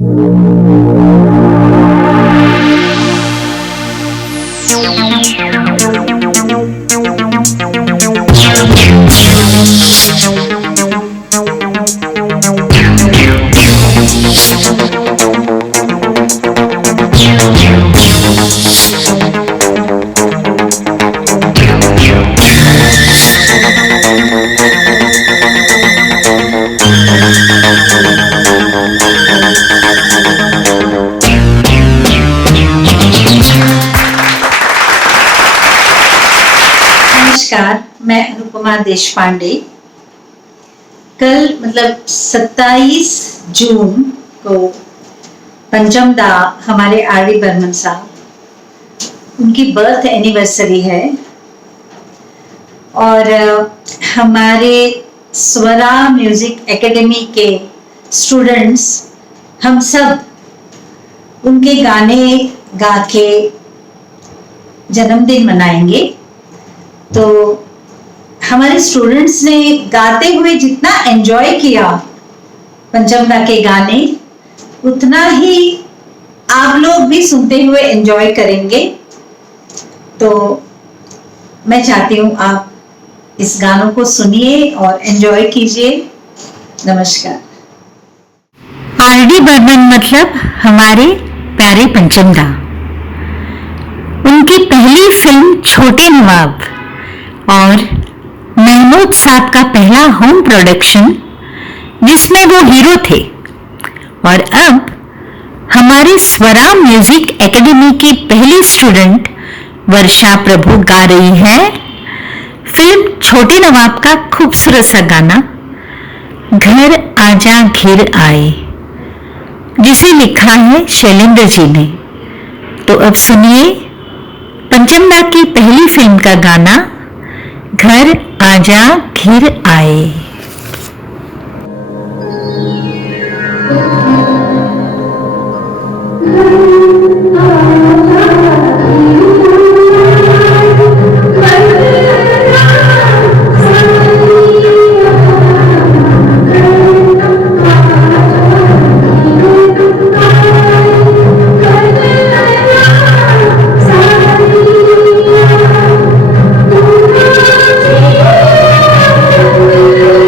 नमस्कार, मैं अनुपमा देशपांडे। कल मतलब 27 जून को पंचम दा हमारे आर.डी. बर्मन साहब, उनकी बर्थ एनिवर्सरी है और हमारे स्वरा म्यूजिक एकेडमी के स्टूडेंट्स हम सब उनके गाने गा के जन्मदिन मनाएंगे। तो हमारे स्टूडेंट्स ने गाते हुए जितना एंजॉय किया पंचम दा के गाने, उतना ही आप लोग भी सुनते हुए एंजॉय करेंगे। तो मैं चाहती हूँ आप इस गानों को सुनिए और एंजॉय कीजिए। नमस्कार। आर.डी. बर्मन मतलब हमारे प्यारे पंचम दा। उनकी पहली फिल्म छोटे नवाब और महमूद साहब का पहला होम प्रोडक्शन जिसमें वो हीरो थे, और अब हमारे स्वरा म्यूजिक एकेडमी की पहली स्टूडेंट वर्षा प्रभु गा रही है फिल्म छोटे नवाब का खूबसूरत सा गाना घर आजा घिर आए, जिसे लिखा है शैलेंद्र जी ने। तो अब सुनिए पंचम दा की पहली फिल्म का गाना घर आजा घिर आए। Thank you.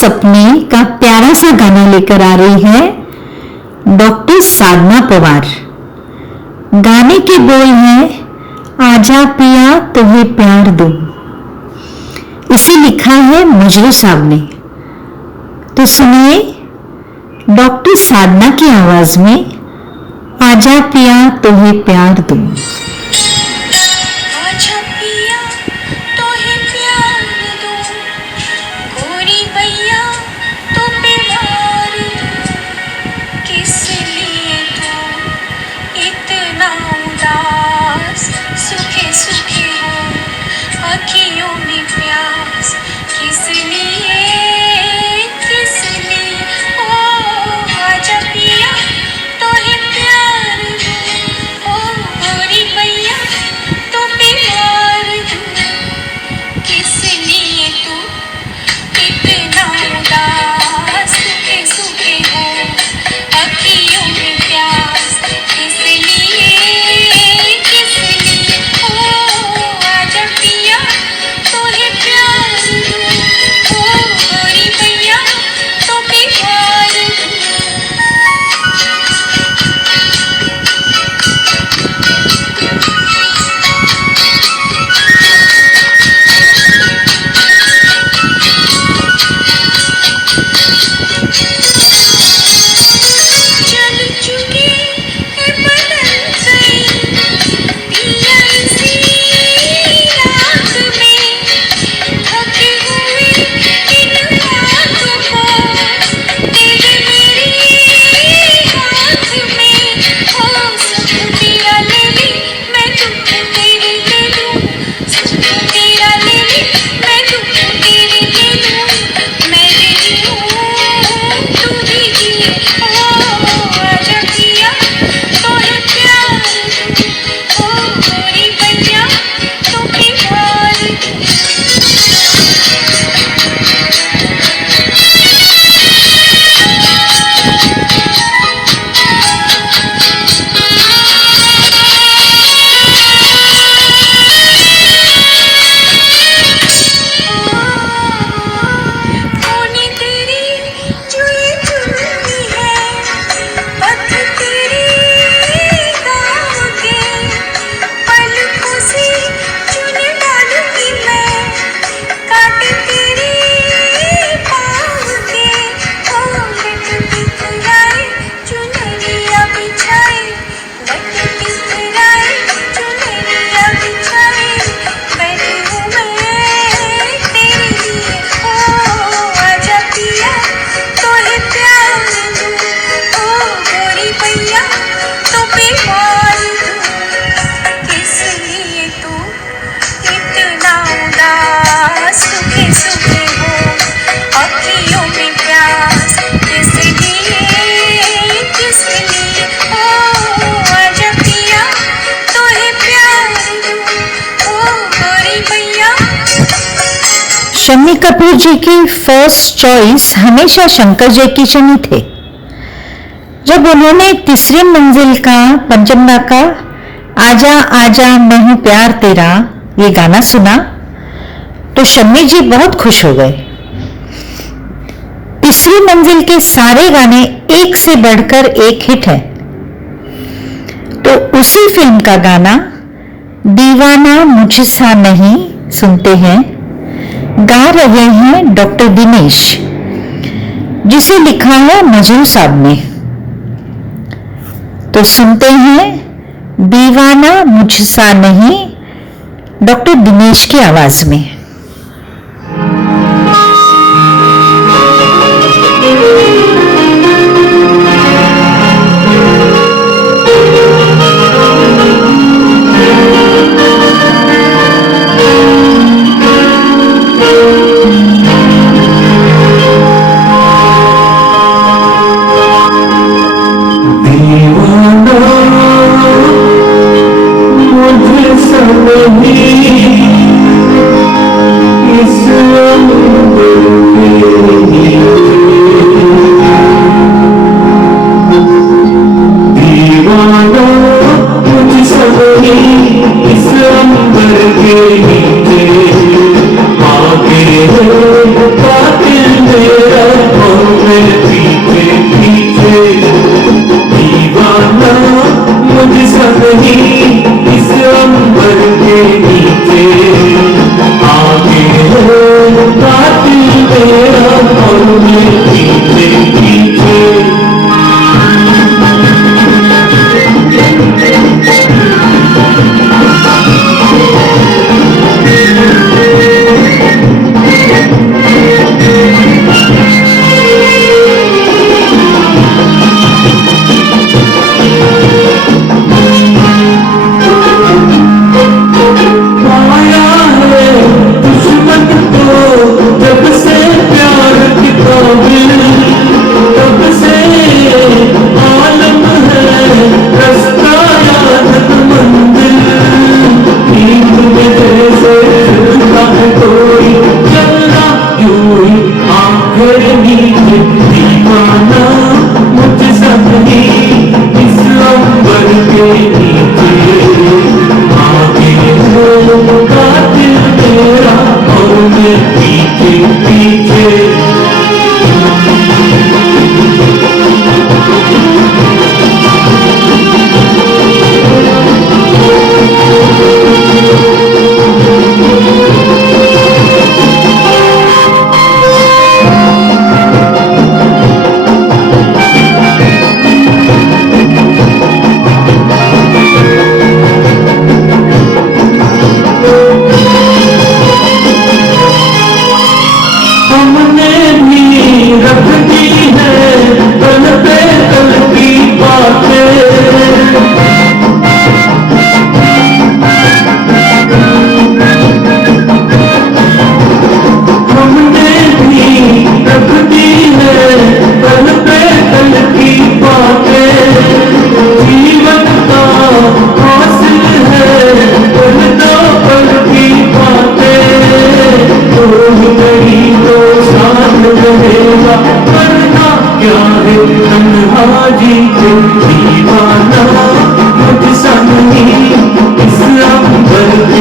सपने का प्यारा सा गाना लेकर आ रही है डॉक्टर साधना पवार। गाने के बोल हैं आजा पिया तुम्हें प्यार दूं। इसे लिखा है मजरू साहब ने। तो सुनिए डॉक्टर साधना की आवाज में आजा पिया तुम्हें प्यार दूं। शम्मी कपूर जी की फर्स्ट चॉइस हमेशा शंकर जयकिशन ही थे। जब उन्होंने तीसरी मंजिल का पंचमदा का आजा आजा मैं हूं प्यार तेरा ये गाना सुना तो शम्मी जी बहुत खुश हो गए। तीसरी मंजिल के सारे गाने एक से बढ़कर एक हिट है। तो उसी फिल्म का गाना दीवाना मुझसा नहीं सुनते हैं, गा रहे हैं डॉक्टर दिनेश, जिसे लिखा है मजरू साहब ने। तो सुनते हैं दीवाना मुझसा नहीं डॉक्टर दिनेश की आवाज में। मुझे सब नहीं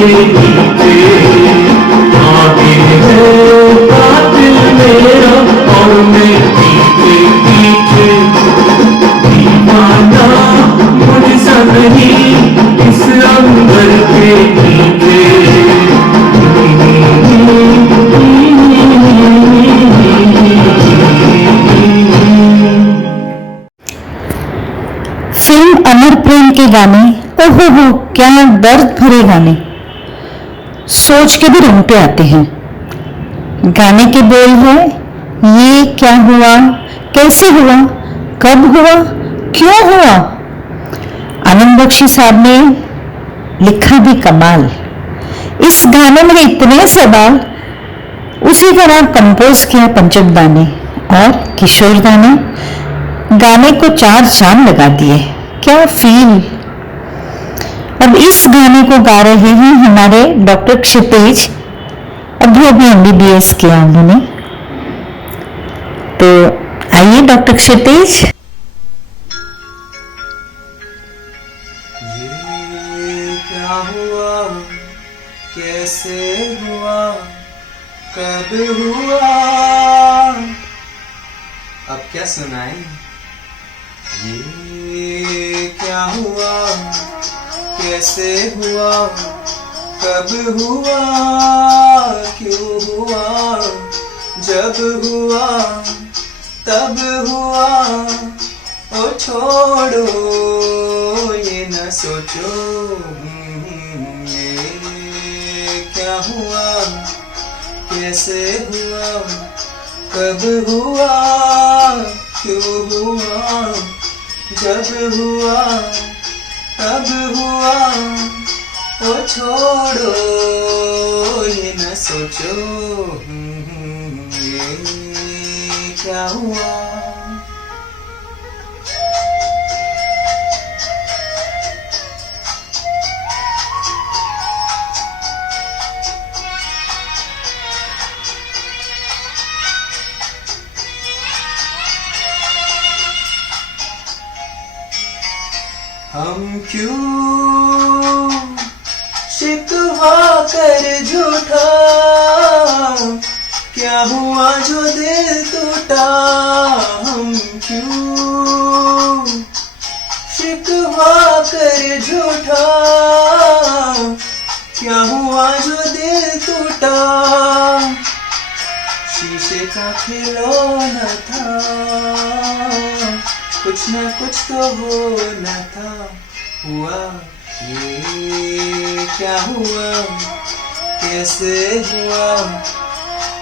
नीचे आगे है कातिल मेरा और मैं पीछे पीछे दीवाना मुझसा नहीं इस अंबर के नीचे फिल्म अमर प्रेम के गाने, ओहो हो क्या दर्द भरे गाने, सोच के भी रोंगटे आते हैं। गाने के बोल है, ये क्या हुआ, कैसे हुआ, कब हुआ, क्यों हुआ। आनंद बख्शी साहब ने लिखा भी कमाल। इस गाने में इतने सवाल उसी तरह कंपोज किया पंचम दा ने और किशोर दा ने गाने को चार चांद लगा दिए। क्या फील। अब इस गाने को गा रहे हैं हमारे डॉक्टर क्षितिज, अभी MBBS किया उन्होंने। तो आइए डॉक्टर क्षितिज। ये क्या हुआ, कैसे हुआ, कब हुआ, अब क्या सुनाएं। ये क्या हुआ, कैसे हुआ, कब हुआ, क्यों हुआ, जब हुआ तब हुआ, ओ छोड़ो ये न सोचो। ये क्या हुआ, कैसे हुआ, कब हुआ, क्यों हुआ, जब हुआ तब हुआ, ओ छोड़ो ये न सोचो। ये क्या हुआ। हम क्यों शिकवा कर झूठा, क्या हुआ जो दिल टूटा। हम क्यों शिकवा कर झूठा, क्या हुआ जो दिल टूटा। शीशे का खिलौना था, कुछ न कुछ तो होना था। हुआ ये क्या हुआ, कैसे हुआ,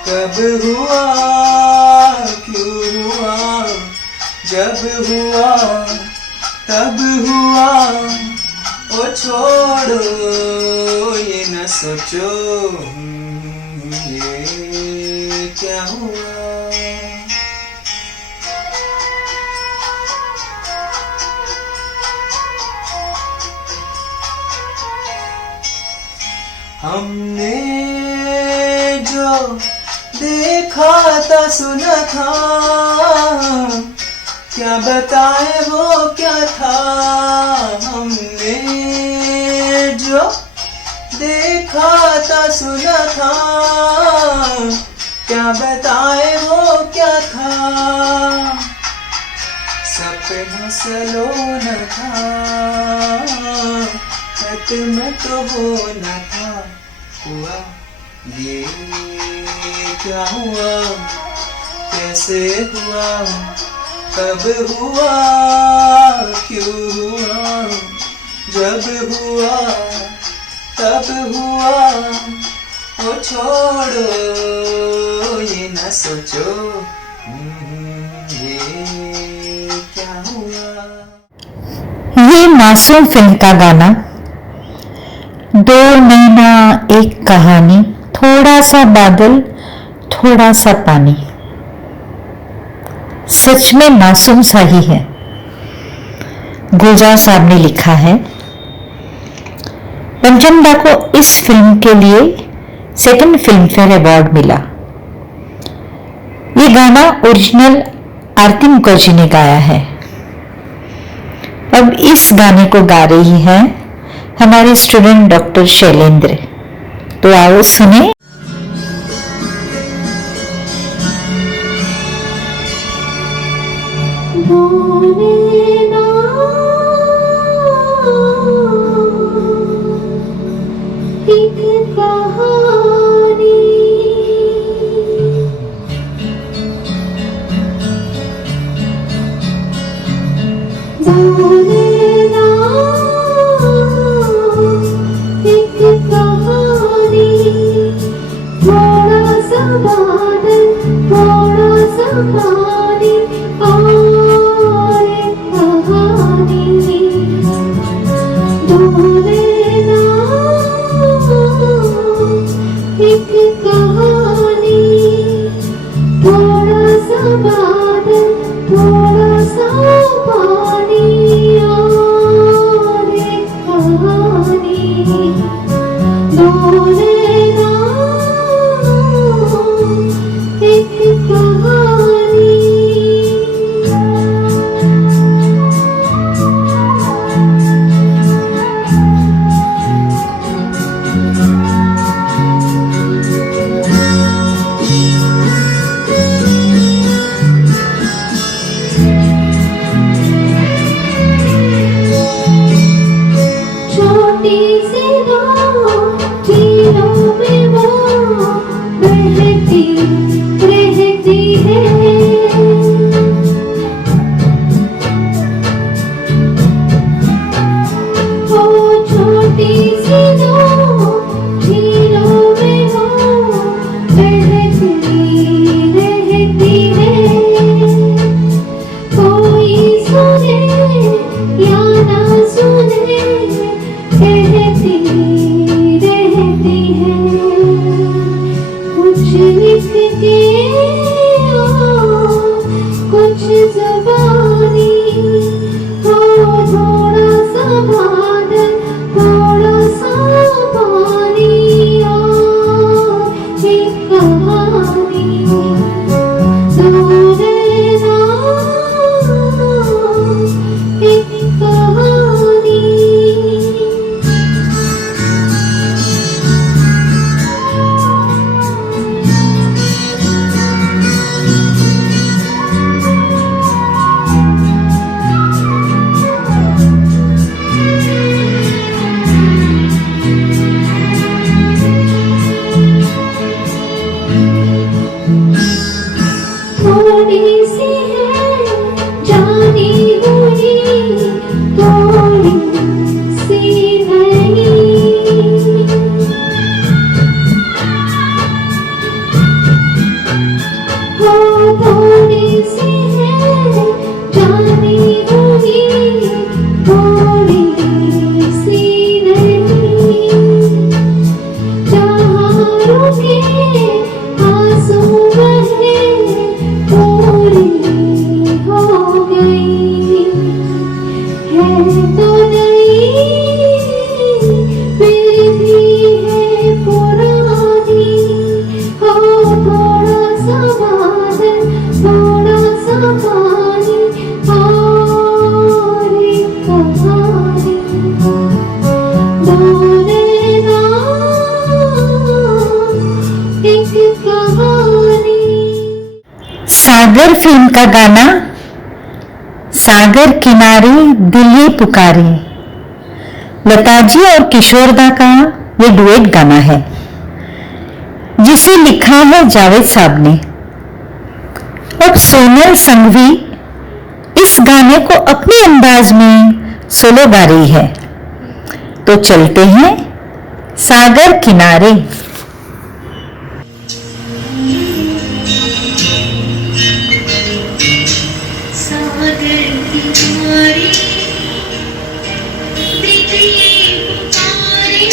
कब हुआ, क्यों हुआ, जब हुआ तब हुआ, ओ छोड़ो ये न सोचो। ये क्या हुआ। हमने जो देखा था सुना था, क्या बताए वो क्या था। हमने जो देखा था सुना था, क्या बताए वो क्या था। सपना सलोना था, खत्म तो होना था। हुआ ये क्या हुआ, कैसे हुआ, कब हुआ, क्यों हुआ, जब हुआ तब हुआ, ओ छोड़ो ये न सोचो। ये क्या हुआ। ये मासूम फिल्म का गाना, 2 महीना एक कहानी, थोड़ा सा बादल थोड़ा सा पानी, सच में मासूम सा ही है। गुलजार साहब ने लिखा है। पंचम दा को इस फिल्म के लिए 2nd फिल्म फेयर अवार्ड मिला। ये गाना ओरिजिनल आरती मुखर्जी ने गाया है। अब इस गाने को गा रही है हमारे स्टूडेंट डॉक्टर शैलेंद्र। तो आओ सुने। एक कहानी बोलना, एक कहानी, थोड़ा सा बादल, थोड़ा सा पानी और एक कहानी बोलना, एक कहानी, थोड़ा सा बादल, थोड़ा सा पानी और एक कहानी बोलना, एक कहानी। छोटी सी नाव झीलों में वो बहती रहती है, वो छोटी सी नाव झीलों में वो बहती रहती है, कोई सुने या ना सुने कहती रहती है, कुछ लिख के और कुछ ज़बानी हो, थोड़ा सा बादल, थोड़ा सा पानी और एक कहानी बोलना, एक कहानी। थोड़ी सी है जानी हुई, थोड़ी सी नहीं, हो थोड़ी सी है जानी हुई, थोड़ी सी नहीं, जहाँ रुके आंसू बहे पूरी हो गई, है तो नहीं फिर भी है पुरानी, हो थोड़ा सा बादल, थोड़ा सा पानी और एक कहानी बोलना, एक कहानी। सागर फिल्म का गाना सागर किनारे दिल ये पुकारे, लता जी और किशोरदा का ये डुएट गाना है जिसे लिखा है जावेद साहब ने। अब सोनल संघवी इस गाने को अपने अंदाज में सोलो गा रही है, तो चलते हैं सागर किनारे। सागर किनारे दिल ये पुकारे,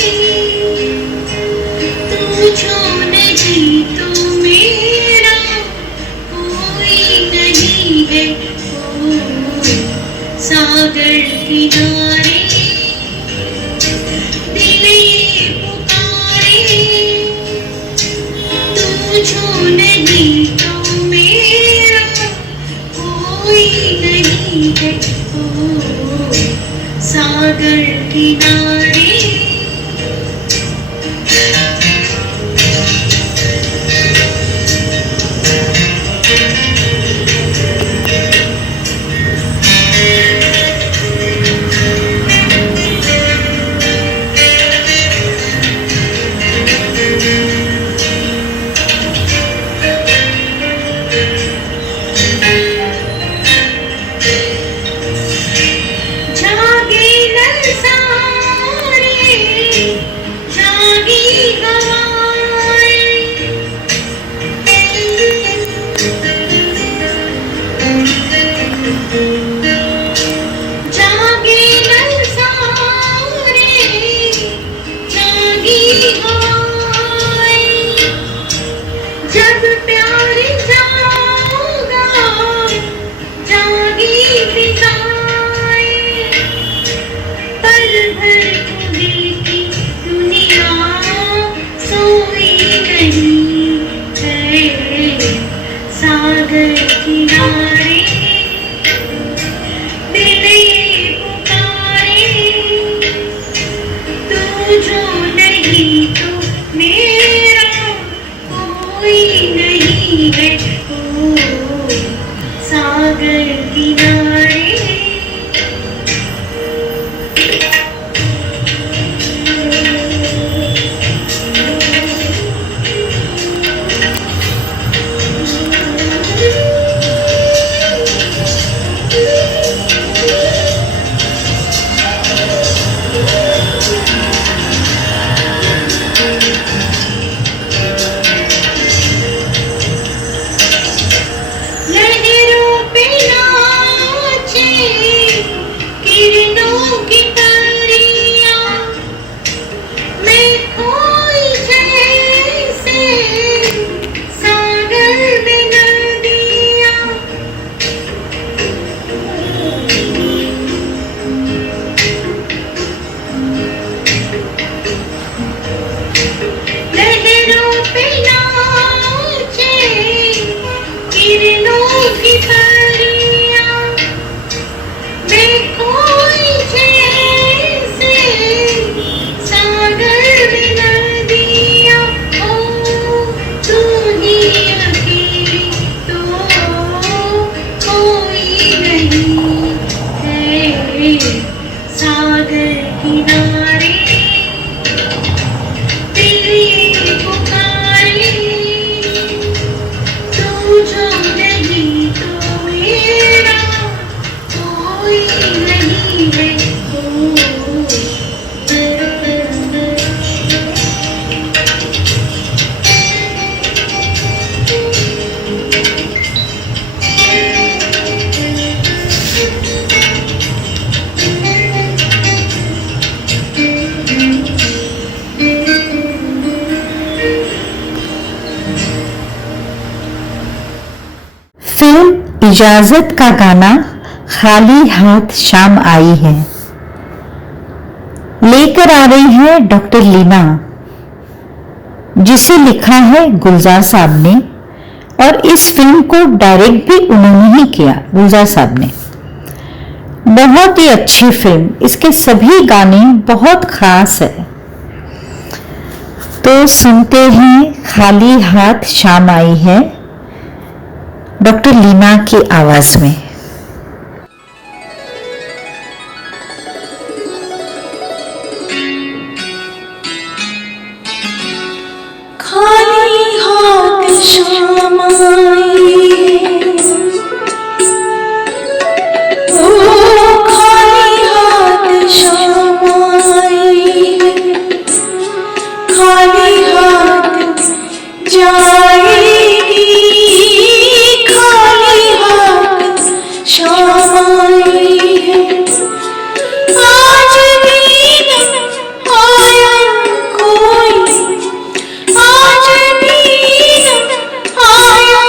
तू जो नहीं तो मेरा कोई नहीं है, ओ सागर किनारे दिल ये पुकारे, तू जो नहीं तो मेरा कोई नहीं है, ओ सागर किनारे। को देखी दुनिया सोई नहीं है। सागर किनारे दिल ये पुकारे, तू जो नहीं तो मेरा कोई नहीं है। ओ सागर किनारे लहरों पे नाचे किरणों की परियां, मैं खोई जैसे सागर में नदियां। लहरों पे नाचे किरणों की परियां, मैं खोई जैसे सागर में नदियां। ओ तू ही अकेली तो कोई नहीं है। सागर किनारे दिल ये पुकारे, तू जो नहीं तो मेरा कोई नहीं है। फिल्म इजाजत का गाना खाली हाथ शाम आई है लेकर आ रही है डॉक्टर लीना, जिसे लिखा है गुलजार साहब ने, और इस फिल्म को डायरेक्ट भी उन्होंने ही किया, गुलजार साहब ने। बहुत ही अच्छी फिल्म, इसके सभी गाने बहुत खास है। तो सुनते हैं खाली हाथ शाम आई है डॉक्टर लीना की आवाज में। खाली हाथ शाम आई, ओ खाली हाथ शाम आई, खाली हाथ जाएगी, खाली हाथ शाम आई है। आज भी न आया कोई, आज भी न आया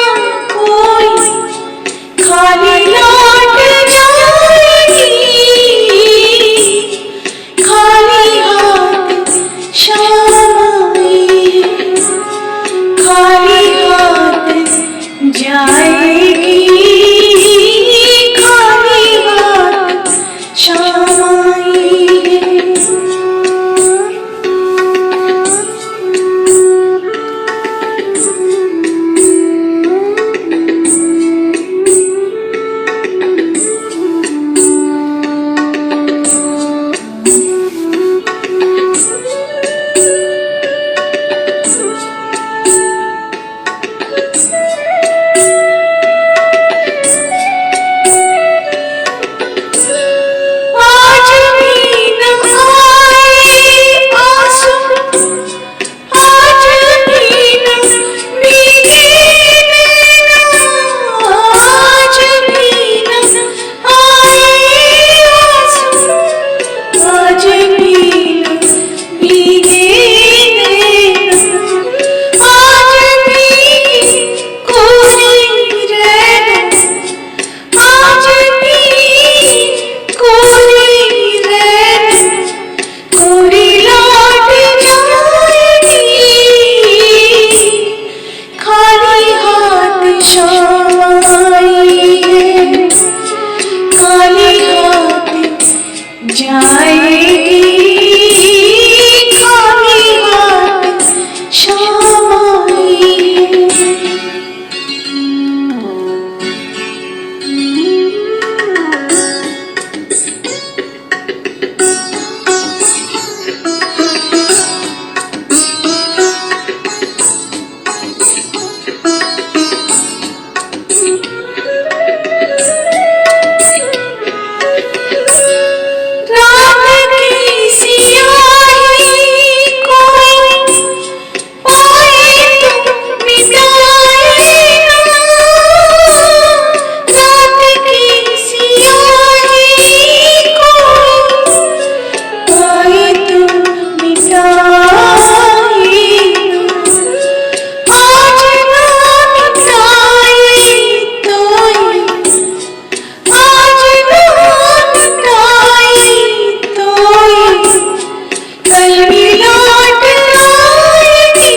कहीं लौट आएगी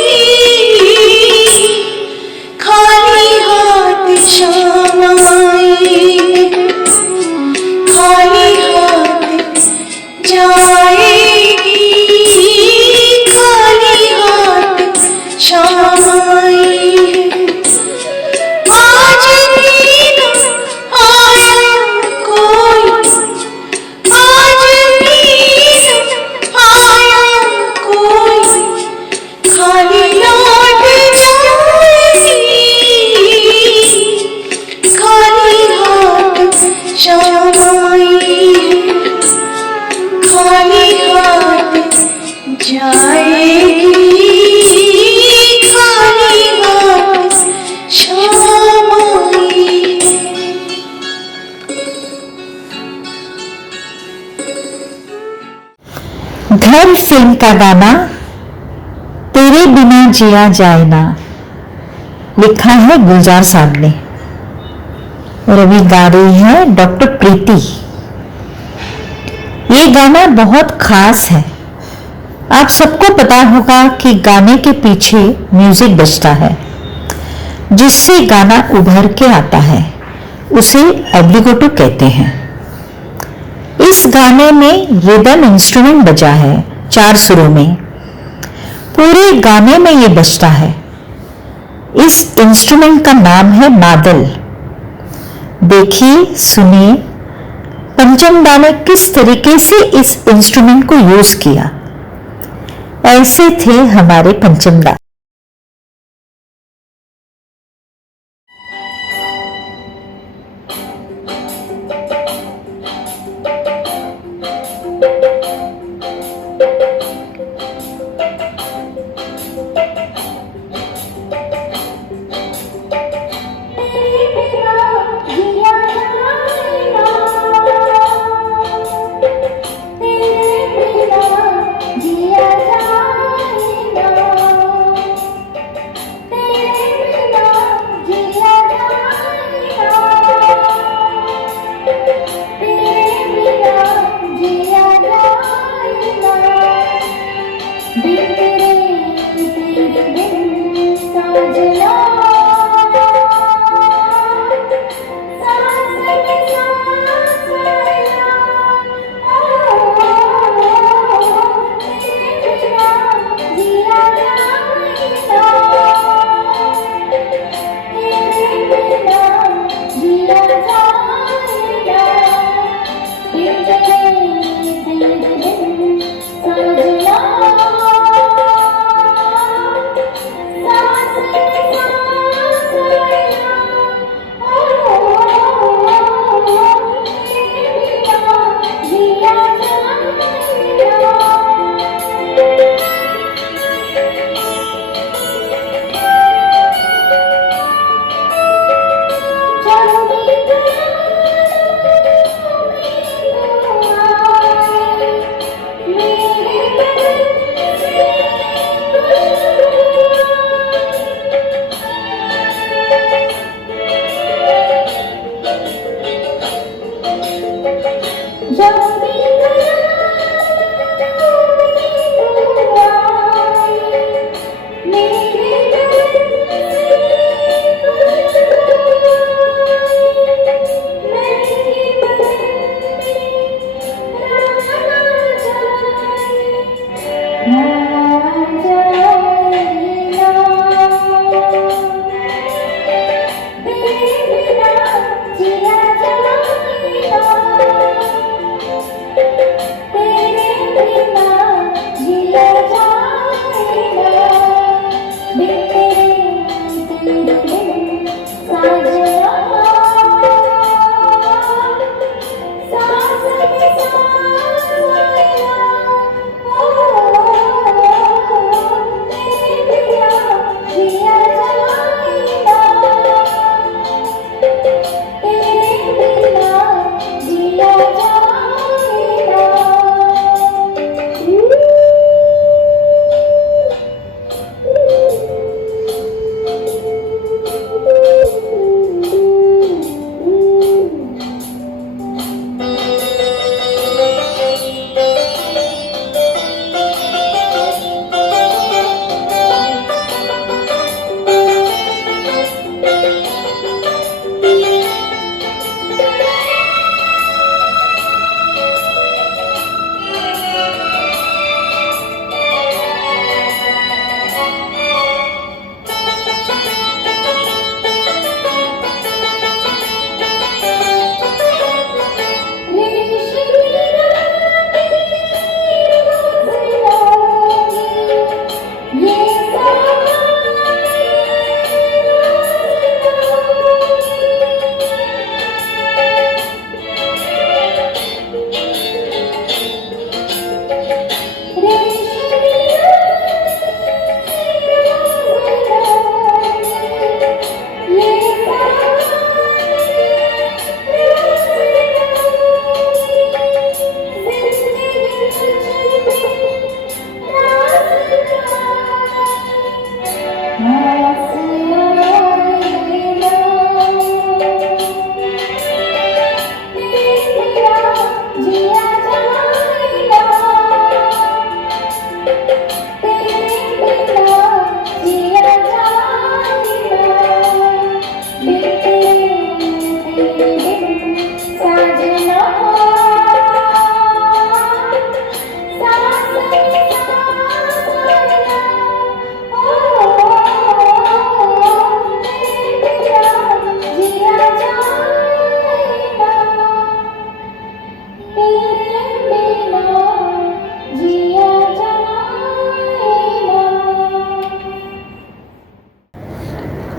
खाली हाथ शाम आएगी, खाली हाथ जाएगी, खाली हाथ शाम आएगी। आज भी न आया कोई, आज भी न आया कोई, खाली लौट जाएगी, खाली हाथ शाम आएगी, खाली हाथ जाएगी, खाली हाथ शाम आएगी। धर्म फिल्म का गाना तेरे बिना जिया जाए ना लिखा है गुलजार साहब ने और अभी गा रही है डॉक्टर प्रीति। ये गाना बहुत खास है। आप सबको पता होगा कि गाने के पीछे म्यूजिक बजता है जिससे गाना उभर के आता है, उसे ऑब्लिगोटो कहते हैं। इस गाने में रिदम इंस्ट्रूमेंट बजा है 4 सुरों में, पूरे गाने में ये बजता है। इस इंस्ट्रूमेंट का नाम है मादल। देखिए, सुनिए पंचम दा ने किस तरीके से इस इंस्ट्रूमेंट को यूज किया। ऐसे थे हमारे पंचम दा।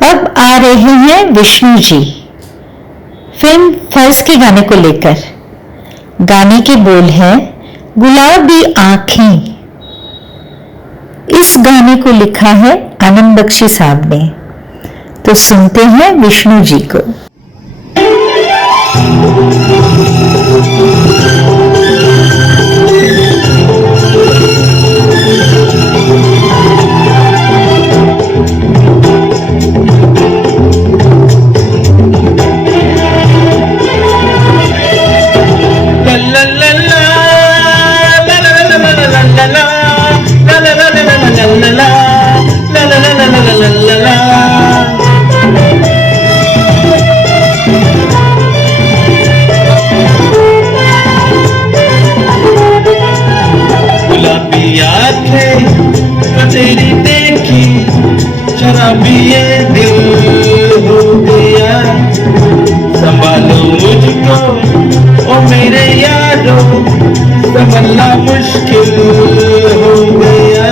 अब आ रहे हैं विष्णु जी फिल्म फर्ज के गाने को लेकर। गाने के बोल हैं गुलाबी आंखें। इस गाने को लिखा है आनंद बख्शी साहब ने। तो सुनते हैं विष्णु जी को। गुलाबी आंखें तेरी देखी शराबी ये दिल हो गया। संभालो मुझको ओ मेरे यारो, संभलना मुश्किल हो गया।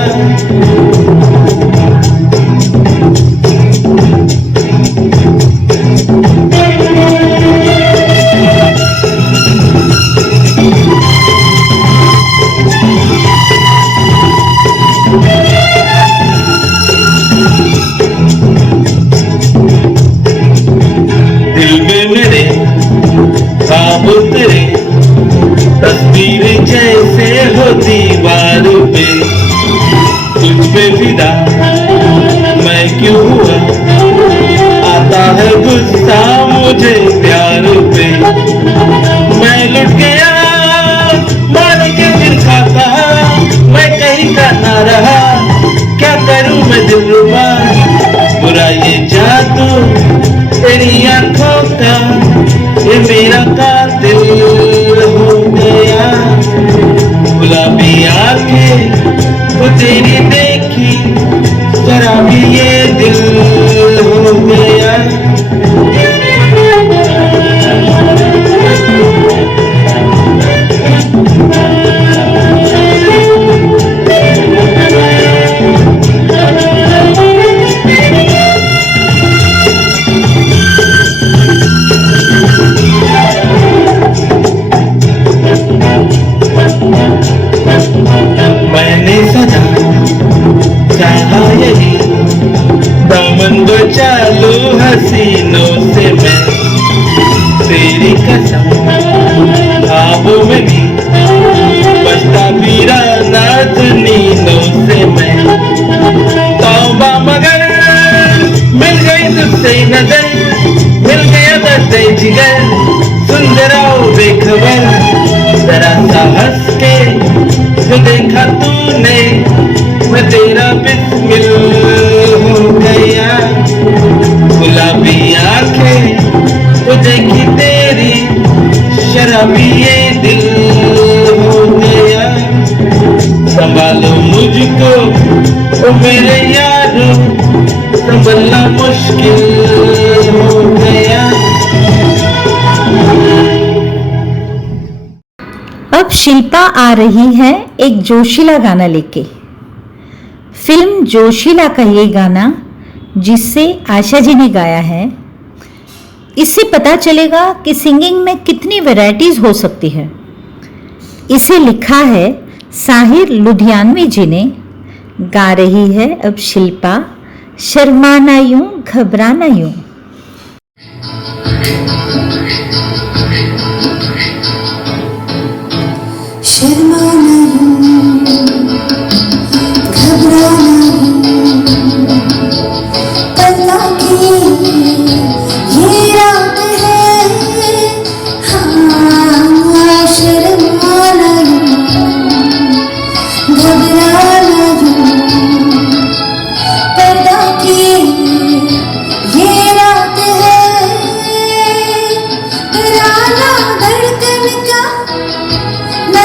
तेरे तस्वीर जैसे हो दीवारों पे, तुझ पे फिदा मैं क्यों हुआ, आता है गुस्सा मुझे प्यार पे। मैं लुट गया मान के फिर खाता, मैं कहीं का ना रहा, क्या करूं मैं दिलरुबा। बुरा ये जादू तेरी आंखों का, ये मेरा कातिल हो गया। गुलाबी आंखें तो तेरी देखी शराबी ये दिल हो गया। मैंने सदा चाहा यही, दामन बचा लो हसीनों से मैं। तेरी कसम ख्वाबों में भी बचता फिरा नाज़नीनों से मैं। तौबा मगर मिल गई तुझसे नजर, मिल गया दर्द जिगर, सुन जरा ओ बेखबर। जरा सा हंस के जो देखा तूने, मैं तेरा बिस्मिल हो गया। गुलाबी आंखें तो देखी तेरी शराबी ये दिल हो गया। संभालो मुझको ओ मेरे यारो, संभलना मुश्किल हो गया। अब शिल्पा आ रही है एक जोशीला गाना लेके। फिल्म जोशीला का ये गाना जिससे आशा जी ने गाया है, इससे पता चलेगा कि सिंगिंग में कितनी वैरायटीज हो सकती है। इसे लिखा है साहिर लुधियानवी जी ने गा रही है अब शिल्पा शर्माना यूं घबराना यूं। शर्माना यूं, घबराना यूं, पर्दा की ये रात है, हाँ शर्माना यूं, घबराना यूं, पर्दा की ये रात है, डराना धड़कन का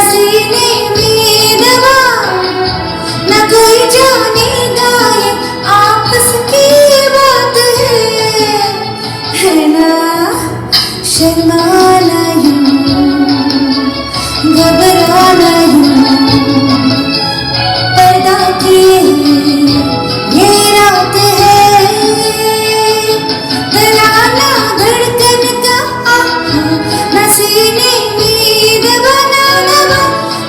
सीने में दबा, न कोई जानेगा ये आपस की बात है ना। शर्माना यूं, घबराना यूं, पर्दा की ये रात है, डराना धड़कन का न सीने में दबा,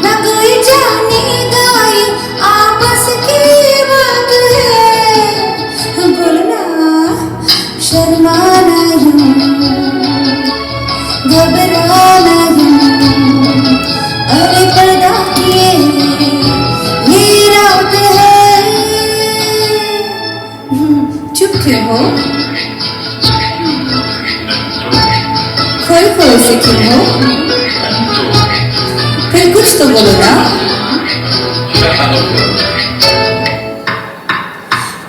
न कोई जानेगा ये आपस की बात है। बोलना शर्माना यूं, घबराना यूं, अरे पर्दा किए ये रात है। चुप क्यों हो, खोए खोए से क्यों हो, फिर कुछ तो बोलो ना।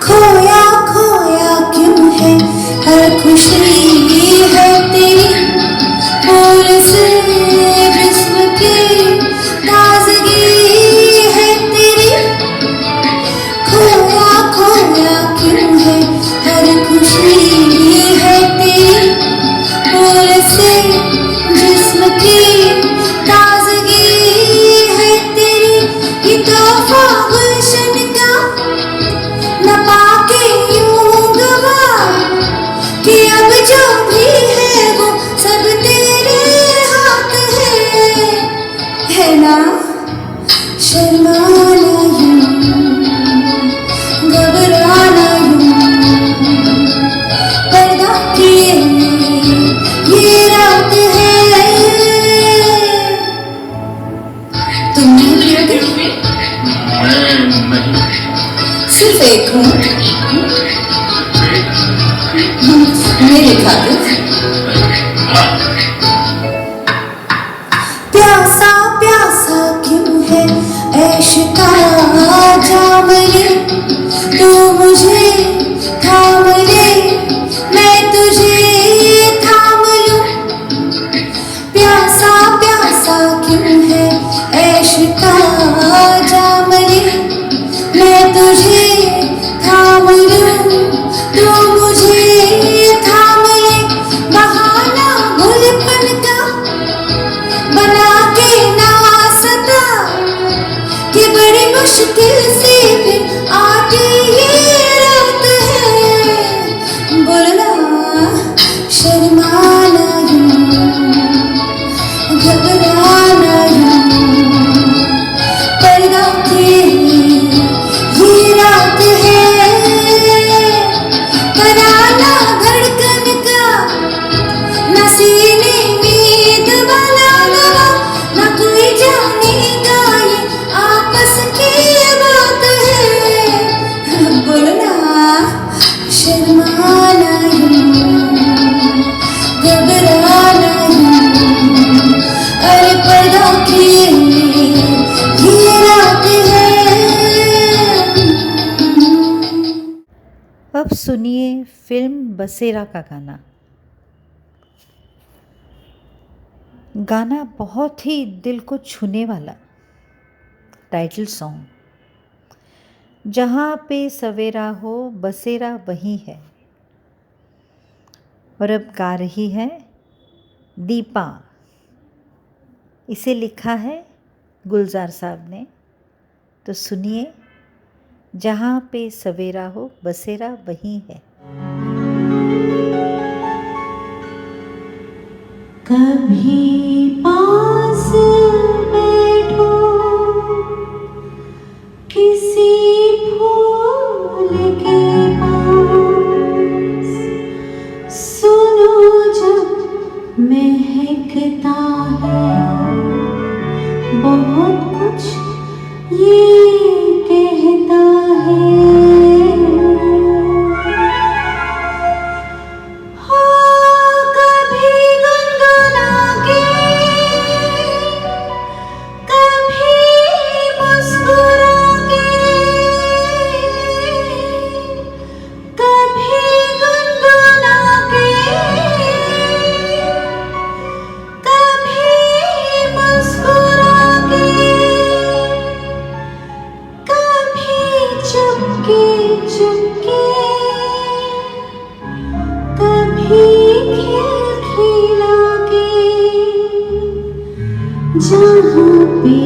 खोया खोया क्यों है हर खुशी है तेरी, फूल से जिस्म की ताजगी है तेरी। खोया खोया क्यों है हर खुशी है तेरी, फूल से जिस्म की ताजगी है तेरी। ये तोहफा गुलशन का न पाके यूं गवा, कि अब जो भी है वो सब तेरे हाथ है ना। शर्माना यूं, घबराना यूं, पर्दा किए ये रात है। तुम नहीं पियोगे? सिर्फ एक हूँ, मेरे खातिर। प्यासा प्यासा क्यों है ऐश का जाम ले, तू मुझे थाम ले, मैं तुझे थाम लूं। प्यासा प्यासा क्यों है ऐश का जाम ले, मैं तुझे थाम लूं, तू मुझे थाम ले। बहाना भूलपन का बना के ना सता, कि बड़ी मुश्किल से फिर आती ये रात है। बोलना शर्माना यूं, घबराना यूं, पर्दा की ये रात है, डराना धड़कन का न सीने में दबाना, न कोई जानेगा ये आपस की बात है। बोलना शर्माना यूं, घबराना यूं, अरे पर्दा की ये रात है। अब सुनिए फिल्म बसेरा का गाना। गाना बहुत ही दिल को छूने वाला टाइटल सॉन्ग, जहाँ पे सवेरा हो बसेरा वही है। और अब गा रही है दीपा। इसे लिखा है गुलजार साहब ने। तो सुनिए, जहाँ पे सवेरा हो बसेरा वही है। कभी पास बैठो किसी फूल के पास सुनो जब महकता है बहुत कुछ ये कहता है हो कभी गुनगुना के कभी मुस्कुरा के कभी गुनगुना के कभी मुस्कुरा के कभी चुपके चुपके कभी खिलखिला के जहाँ पे